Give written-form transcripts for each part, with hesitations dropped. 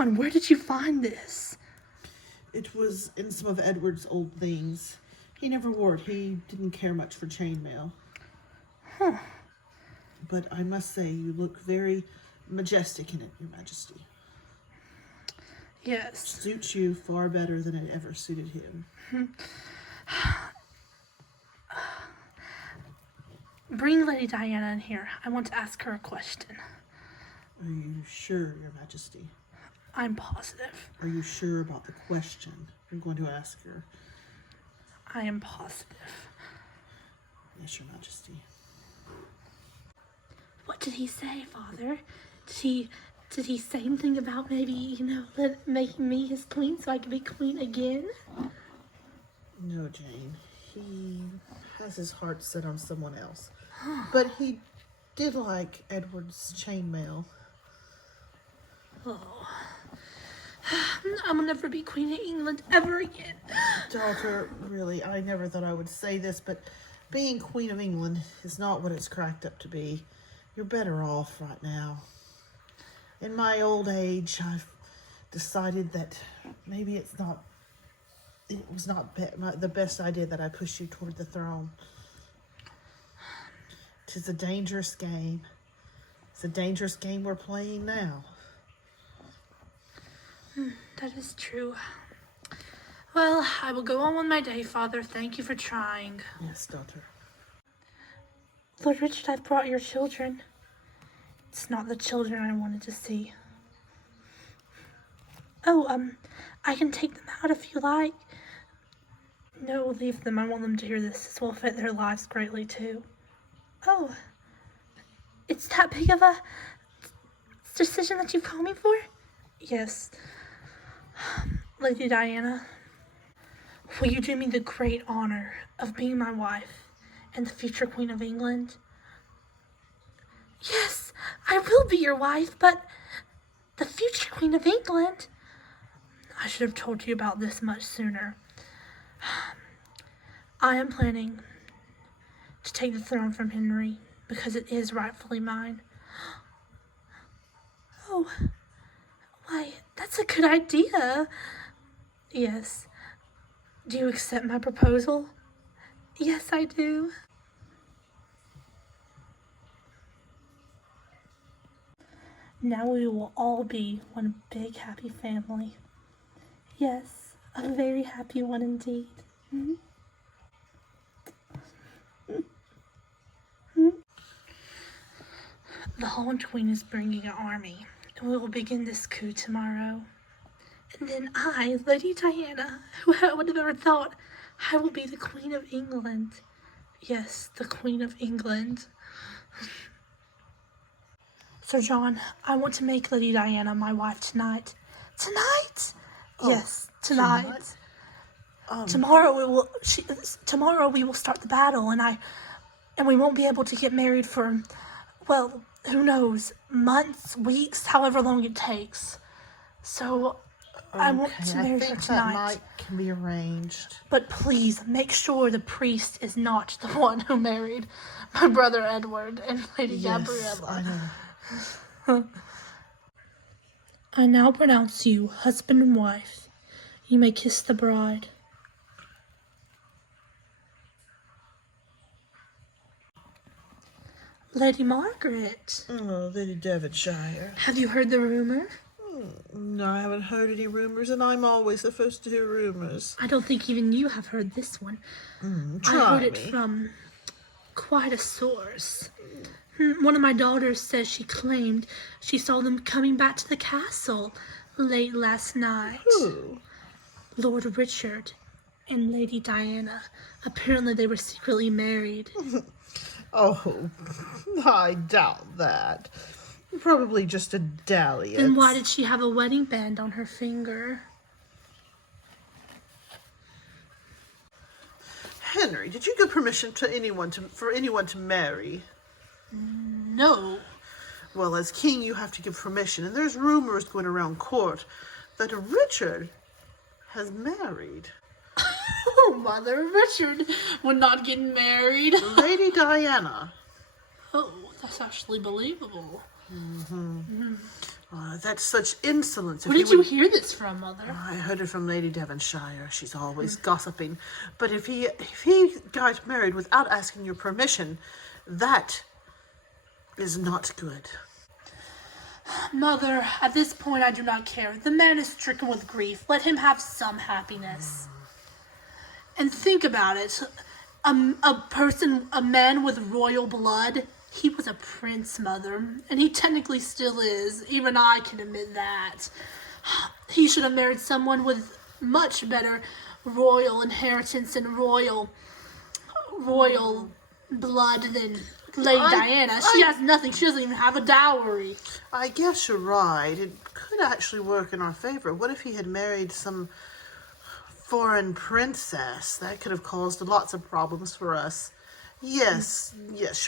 John, where did you find this? It was in some of Edward's old things. He never wore it. He didn't care much for chainmail. Huh. But I must say, you look very majestic in it, Your Majesty. Yes. Suits you far better than it ever suited him. Bring Lady Diana in here. I want to ask her a question. Are you sure, Your Majesty? I'm positive. Are you sure about the question you're going to ask her? I am positive. Yes, Your Majesty. What did he say, Father? Did he say anything about maybe, making me his queen so I could be queen again? No, Jane. He has his heart set on someone else. But he did like Edward's chainmail. Oh. I will never be Queen of England ever again. Daughter, really, I never thought I would say this, but being Queen of England is not what it's cracked up to be. You're better off right now. In my old age, I've decided that maybe it was not the best idea that I pushed you toward the throne. 'Tis a dangerous game. It's a dangerous game we're playing now. That is true. Well, I will go on with my day, Father. Thank you for trying. Yes, daughter. Lord Richard, I've brought your children. It's not the children I wanted to see. Oh, I can take them out if you like. No, leave them. I want them to hear this. This will fit their lives greatly, too. Oh, it's that big of a decision that you've called me for? Yes. Lady Diana, will you do me the great honor of being my wife and the future Queen of England? Yes, I will be your wife, but the future Queen of England? I should have told you about this much sooner. I am planning to take the throne from Henry because it is rightfully mine. Oh, why, that's a good idea. Yes. Do you accept my proposal? Yes, I do. Now we will all be one big happy family. Yes, a very happy one indeed. The Holland Queen is bringing an army, and we will begin this coup tomorrow. And then I, Lady Diana, who would have ever thought I will be the Queen of England. Yes, the Queen of England. Sir John, I want to make Lady Diana my wife tonight. Tonight? Oh, yes, tonight. Tomorrow we will start the battle, and we won't be able to get married for, well, who knows, months, weeks, however long it takes. So I want to marry her tonight. That night can be arranged. But please make sure the priest is not the one who married my brother Edward and Lady Gabriella. I know. I now pronounce you husband and wife. You may kiss the bride. Lady Margaret. Oh, Lady Devonshire. Have you heard the rumor? No, I haven't heard any rumors, and I'm always the first to hear rumors. I don't think even you have heard this one. I heard it from quite a source. One of my daughters says she claimed she saw them coming back to the castle late last night. Who? Lord Richard and Lady Diana. Apparently they were secretly married. Oh, I doubt that. Probably just a dalliance. Then why did she have a wedding band on her finger? Henry, did you give permission to for anyone to marry? No. Well, as king, you have to give permission, and there's rumors going around court that Richard has married. Oh, Mother, Richard would not get married. Lady Diana. Oh, that's actually believable. That's such insolence. Where did you hear this from, Mother? I heard it from Lady Devonshire. She's always gossiping. But if he got married without asking your permission, that is not good. Mother, at this point I do not care. The man is stricken with grief. Let him have some happiness. And think about it. A man with royal blood, he was a prince, Mother. And he technically still is. Even I can admit that. He should have married someone with much better royal inheritance and royal blood than Lady Diana. She has nothing. She doesn't even have a dowry. I guess you're right. It could actually work in our favor. What if he had married some foreign princess? That could have caused lots of problems for us. Yes,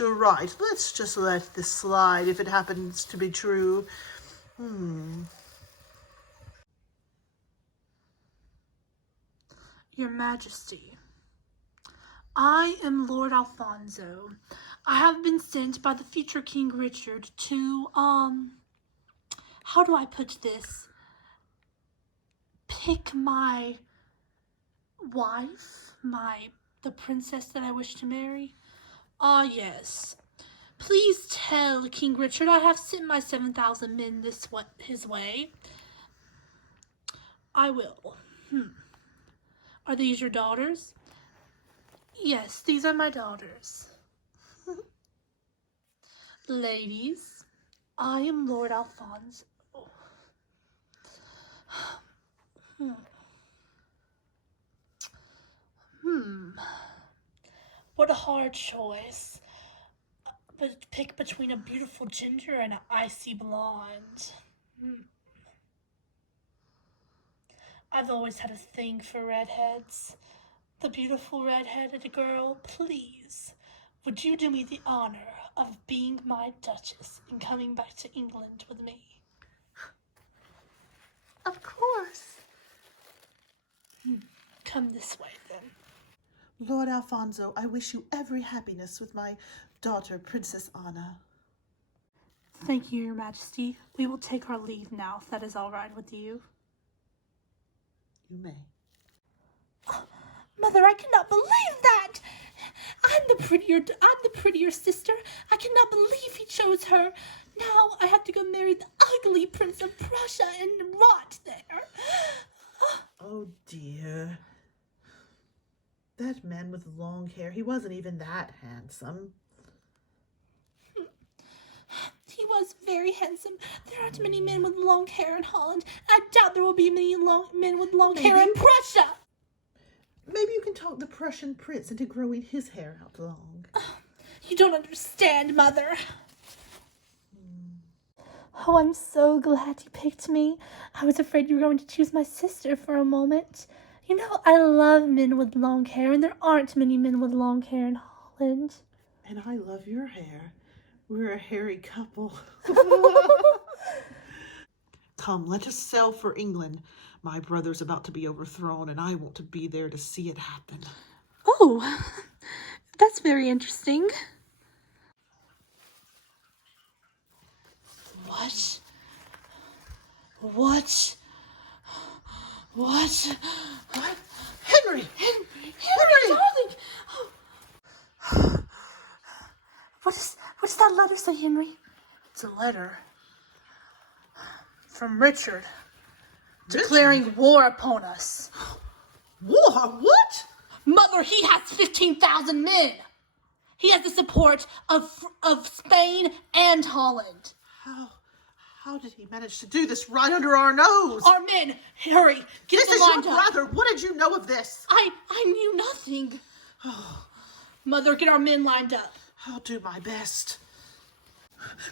you're right. Let's just let this slide if it happens to be true. Your Majesty, I am Lord Alfonso. I have been sent by the future King Richard to, how do I put this? Pick my wife, the princess that I wish to marry. Ah, yes. Please tell King Richard I have sent my 7,000 men his way. I will. Are these your daughters? Yes, these are my daughters. Ladies, I am Lord Alfonso. What a hard choice. But pick between a beautiful ginger and an icy blonde. I've always had a thing for redheads. The beautiful red-headed girl, please, would you do me the honor of being my Duchess and coming back to England with me? Of course. Come this way, then. Lord Alfonso, I wish you every happiness with my daughter, Princess Anna. Thank you, Your Majesty. We will take our leave now, if that is all right with you. You may. Mother, I cannot believe that! I'm the prettier sister. I cannot believe he chose her. Now I have to go marry the ugly Prince of Prussia and rot there. Oh dear. That man with long hair, he wasn't even that handsome. He was very handsome. There aren't many men with long hair in Holland. I doubt there will be many men with long hair in Prussia. Maybe you can talk the Prussian prince into growing his hair out long. You don't understand, Mother. Oh, I'm so glad you picked me. I was afraid you were going to choose my sister for a moment. You know, I love men with long hair, and there aren't many men with long hair in Holland. And I love your hair. We're a hairy couple. Come, let us sail for England. My brother's about to be overthrown, and I want to be there to see it happen. Oh, that's very interesting. What? Henry! Henry, darling! What does that letter say, Henry? It's a letter from Richard. Declaring war upon us. War? What? Mother, he has 15,000 men. He has the support of Spain and Holland. How did he manage to do this right under our nose? Our men, hurry, get This them is your lined up. brother. What did you know of this? I knew nothing. Mother, get our men lined up. I'll do my best.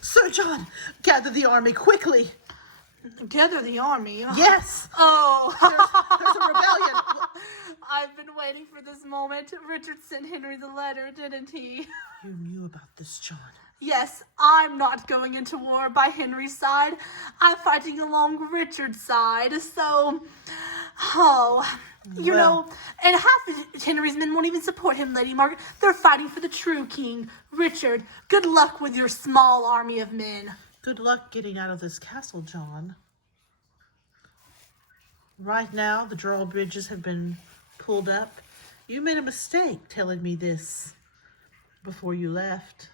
Sir John, gather the army quickly. Gather the army. Yes. Oh. There's a rebellion. I've been waiting for this moment. Richard sent Henry the letter, didn't he? You knew about this, John. Yes, I'm not going into war by Henry's side. I'm fighting along Richard's side. So, you know, and half of Henry's men won't even support him, Lady Margaret. They're fighting for the true king, Richard. Good luck with your small army of men. Good luck getting out of this castle, John. Right now, the drawbridges have been pulled up. You made a mistake telling me this before you left.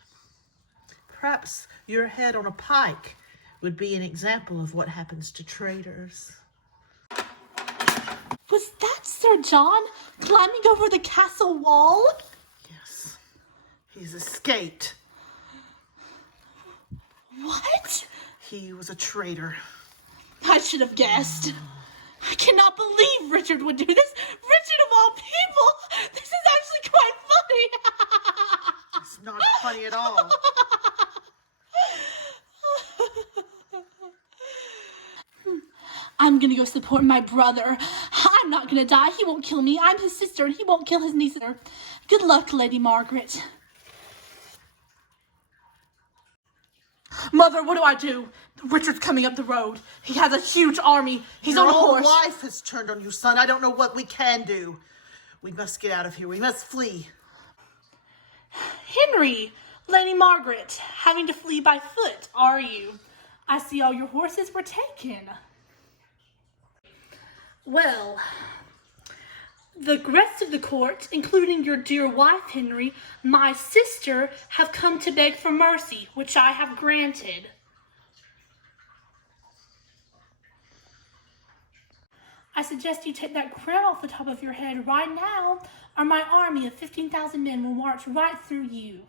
Perhaps your head on a pike would be an example of what happens to traitors. Was that Sir John climbing over the castle wall? Yes, he's escaped. What? He was a traitor. I should have guessed. I cannot believe Richard would do this. Richard of all people! This is actually quite funny. It's not funny at all. I'm gonna go support my brother. I'm not gonna die. He won't kill me. I'm his sister, and he won't kill his niece either. Good luck, Lady Margaret. Mother, what do I do? Richard's coming up the road. He has a huge army. He's on a Your whole horse. life has turned on you, son. I don't know what we can do. We must get out of here. We must flee. Henry, Lady Margaret, having to flee by foot, are you? I see all your horses were taken. Well, the rest of the court, including your dear wife, Henry, my sister, have come to beg for mercy, which I have granted. I suggest you take that crown off the top of your head right now, or my army of 15,000 men will march right through you.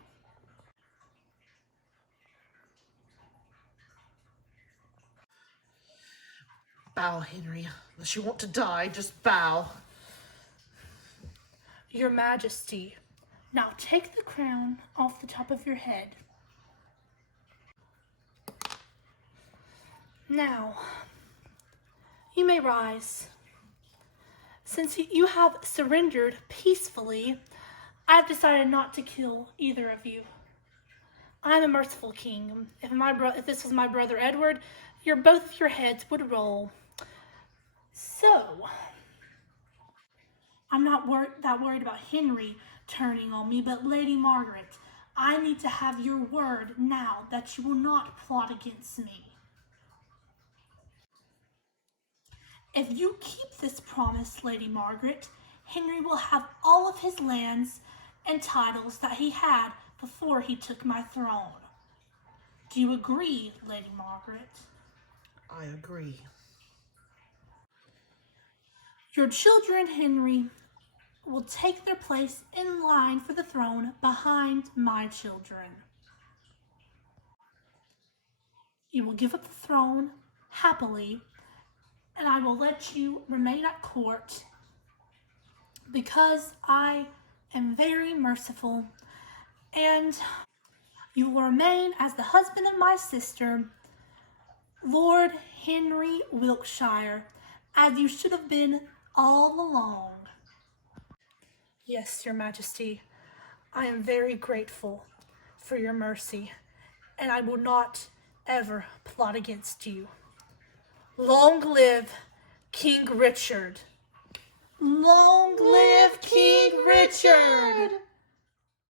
Bow, Henry. Unless you want to die, just bow. Your Majesty, now take the crown off the top of your head. Now, you may rise. Since you have surrendered peacefully, I've decided not to kill either of you. I'm a merciful king. If this was my brother Edward, both of your heads would roll. So, I'm not that worried about Henry turning on me, but Lady Margaret, I need to have your word now that you will not plot against me. If you keep this promise, Lady Margaret, Henry will have all of his lands and titles that he had before he took my throne. Do you agree, Lady Margaret? I agree. Your children, Henry, will take their place in line for the throne behind my children. You will give up the throne happily, and I will let you remain at court because I am very merciful, and you will remain as the husband of my sister, Lord Henry Wiltshire, as you should have been all along. Yes, Your Majesty, I am very grateful for your mercy, and I will not ever plot against you. Long live King Richard. Long live King Richard!